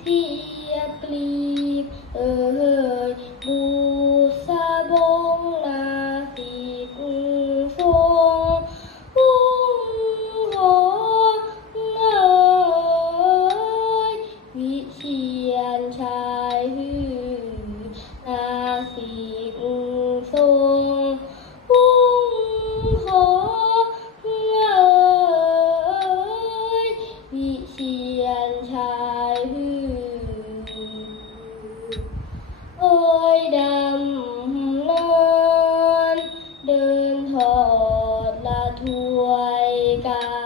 เทียกลีบเอ่ยบูสะบงนาสีกุฟงบุงหงเอยวิเชียนชายหื้อนาสีกุฟงบุงหงเอยวิเชียนชาย ยดำนอนเดินถอดละถวยกา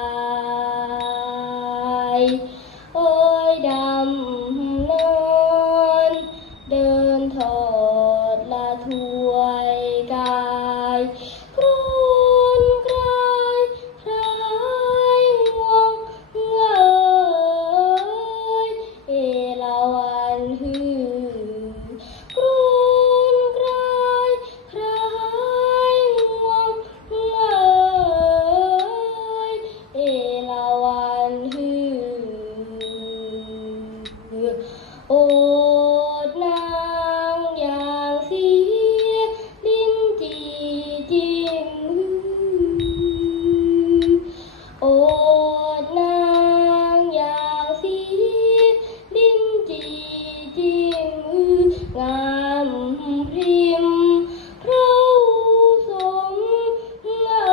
อดนางอย่างสีลิ้นจีจิมโอดนางอย่างสีลิ้นจีจิมงามพริมพระสมเอ่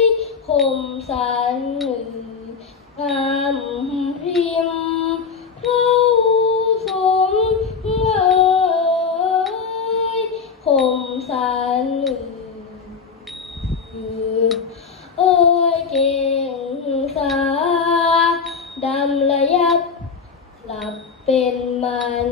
ยคมสา ลือ้ยเก่งสาดำระยัหลับเป็นมัน